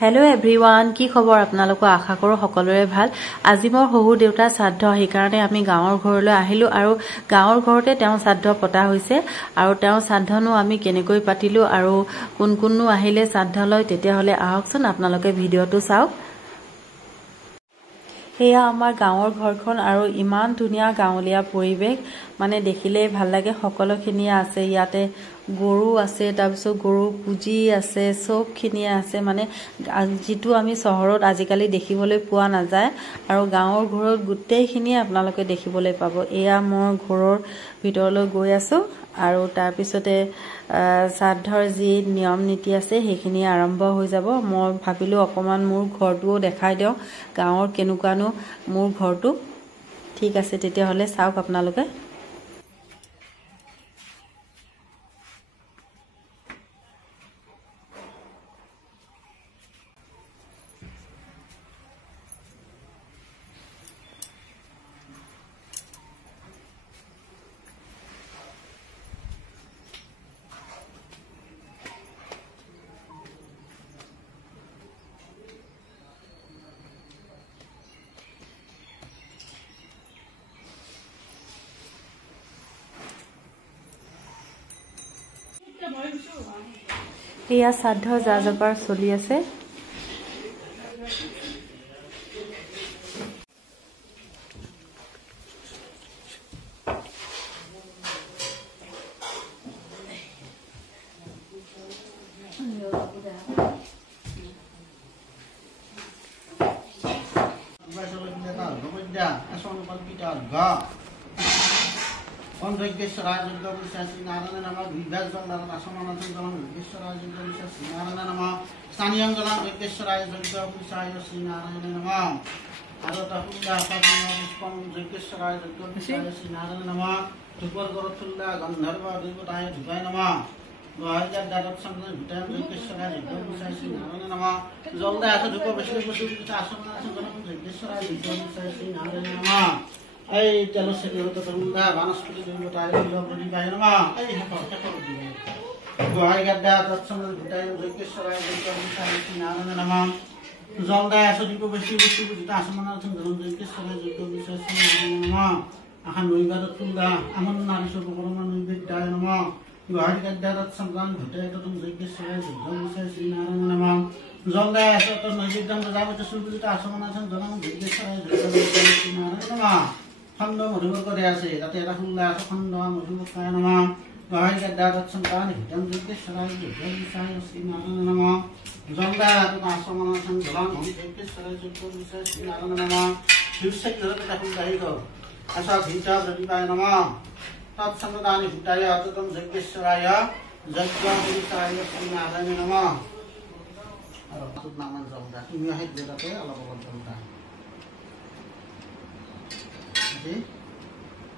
Hello everyone की खबर आपनालोक आशा करो सकलोरे भाल আজি मोर शहुर देउता श्राद्ध हे कारणे आमी गाँवर घरলৈ আহিলো আৰু गाँवर घरते तेও श्राद्ध पता হৈছে আৰু तेও श्राद्धनो आमी केनेকৈ पातिलो আৰু কোন কোননো আহিলে श्राद्धলৈ তেতিয়া হলে আহকচোন আপোনালোকে ভিডিওটো চাওক এয়া আমাৰ গাঁৱৰ ঘৰখন আৰু ইমান ধুনিয়া গাঁৱলীয়া পৰিবেশ মানে দেখিলে ভাল লাগে সকলোখিনি আছে ইয়াতে গৰু আছে তাৰপিছত গৰু পুজি আছে সবখিনি আছে মানে যেটো আমি চহৰত আজিকালি দেখিবলৈ পোৱা নাযায় আৰু গাঁৱৰ ঘৰত গুটেইখিনি আপোনালোকে দেখিবলৈ পাব এয়া মোৰ ঘৰৰ ভিতৰলৈ গৈ আছো আৰু তাৰ পিছতে শ্ৰাদ্ধৰ যি নিয়ম নীতি আছে সেইখিনি আৰম্ভ হৈ যাব মই ভাবিলো অকমান মোৰ ঘৰটো দেখাই দিও গাঁৱৰ কেনুকানো মোৰ ঘৰটো ঠিক আছে তেতিয়া হলে চাওক আপোনালোকে এয়া শ্ৰাদ্ধ যাযাপাৰ চলি আছে Yogeshwara Yogya Vishasi Narayana Nama Vidya Jalan Asamana Jalan Yogeshwara Yogya Vishasi Narayana Nama Saniyam Jalan Yogeshwara Yogya Vishasi Narayana Nama Arata Hunda Fatima Puspam Yogeshwara Yogya Vishasi Narayana Nama Tupar Gorotulla Gandharva Devotaya Dhubaya Nama Goharja Darat Samana Dhutayam Yogeshwara Yogya Vishasi Narayana Nama Zolda Asa Dhupa Vishnu Pusu Asamana Jalan Yogeshwara Yogya Vishasi Narayana Nama Ay chalo se dero to tarunda vanaspati devi bataye log rodi paye nama ay hakor di gohai gadda tatsam butaye Yogeshwara Yogya Vishasi Narayana nama zolda asodi ko beshi buta asamana thum dharam Yogeshwara Yogya Vishasi Narayana nama akhan noigada tunda amon nari so korona nibiddaye nama gohai gadda tatsam butaye tatum Yogeshwara Yogya Vishasi Narayana nama zolda asot noigidam jabata subuta asamana thum dharam Yogeshwara Yogya Vishasi Narayana nama Khanda Madhubur Kore ase tate eta khunda ase khanda Madhubur Kaya nama Gohai gadda tatsam hitam Yogeshwara Yogya Vishasi Narayana nama zolda atu asamana thum dharam Yogeshwara Yogya Vishasi Narayana nama shivsek eta khunda higo asa bhinta pratipaya nama tatsam hutaya atatam Yogeshwara Yogya Vishasi Narayana nama aro sud naman zolda tumi ahit bedate alop zolda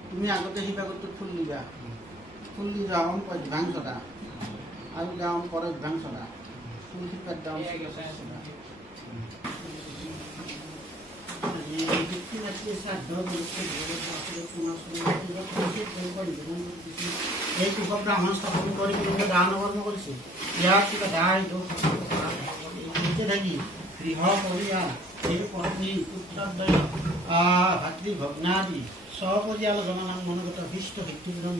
তুমি আগতে হিবাগত ফুল লিবা ফুল লি যাওন pause ভাঙছডা আৰু gown পরে ভাঙছডা ফুল হিবাত দাও সদা এই ব্যক্তি আছে সাধ্য বলতে আসলে তোমার সঙ্গে এই করি এই কি ব্রাহ্মণ স্থাপন করি কিন্তু দান বর্ণ করেছে ইয়া কি দাই দো এই থাকি গৃহ করিয়া এই পত্নী পুত্রদ্বয় ভাতৃ ভগ্নাদি সপরিয়াল জননাম মনোগত ভীষ্ট ভিত্তিবিদন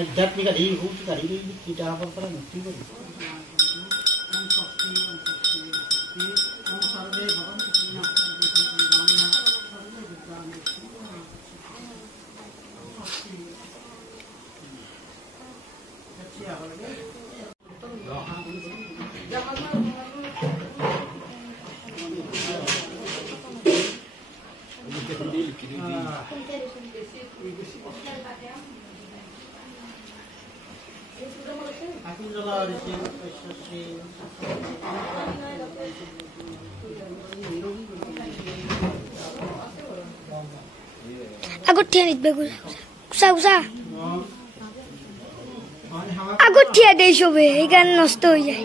আধ্যাত্মিক আদি ভৌতিক আদি কিতাপৰ পৰা মুক্তি কৰি Aguttia nitbe gusa aguttia dei shobe egan নষ্ট হই যায়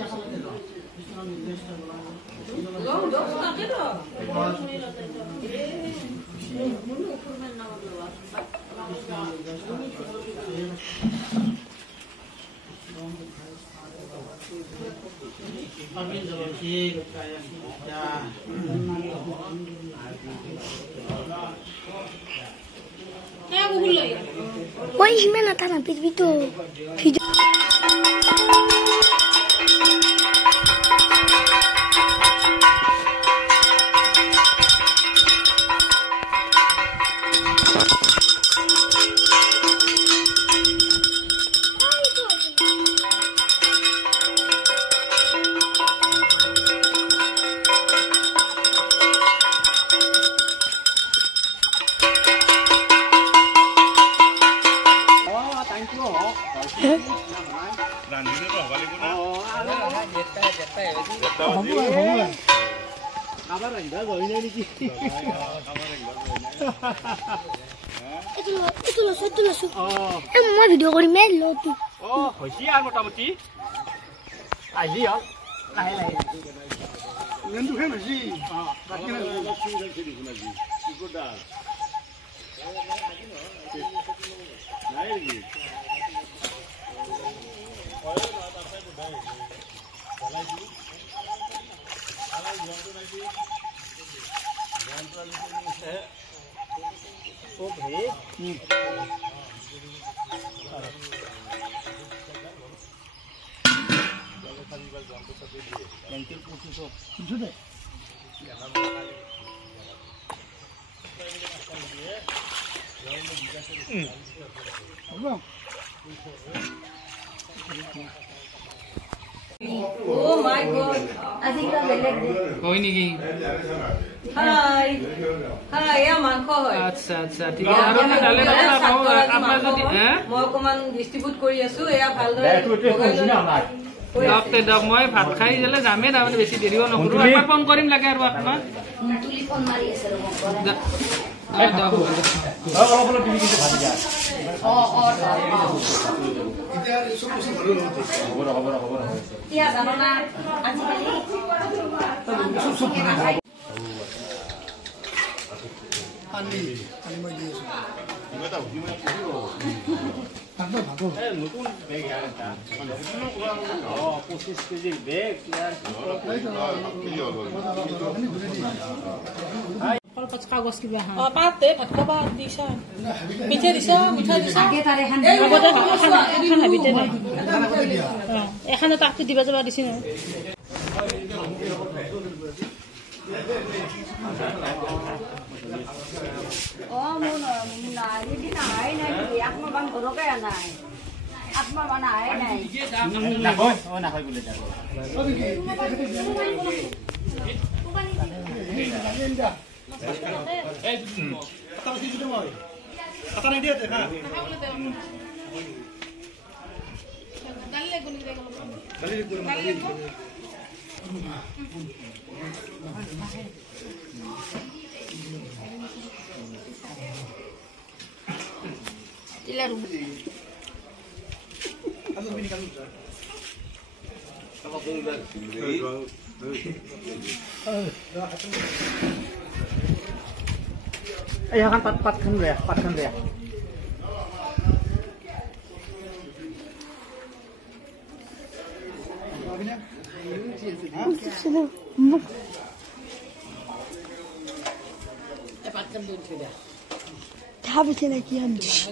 Pagin jolosik kaya sida. Why himan ata na pito video. Itu lasu. Mau video kori melo tu. Oh, hoji আর মোটামুটি আইলি আর লাহে লাহে Nendu kan sih. Oh my God! কই নেকি Hi, hi, yeah, মাংস হয়। আচ্ছা আচ্ছা ঠিক আছে আৰু তালে আপোনাৰ যদি মই অকমান ডিস্ট্ৰিবিউট কৰি আছো এয়া ভালদৰে ডক্টৰ ডক মই ভাত খাই গলে যামে তাৰমানে বেছি দেৰিও নকৰো এবাৰ ফোন কৰিম লাগে আৰু আপোনাক তুলি ফোন মাৰি আছে এতিয়া জানা আজিকালি কাগজ কিবা পাতে ভাত খাবা দিছা মিঠা দিছা এখানে তাকটো দিবা যাবা দিছি ন Ayo kan pat kan ya. Habe ich lagi am Tisch.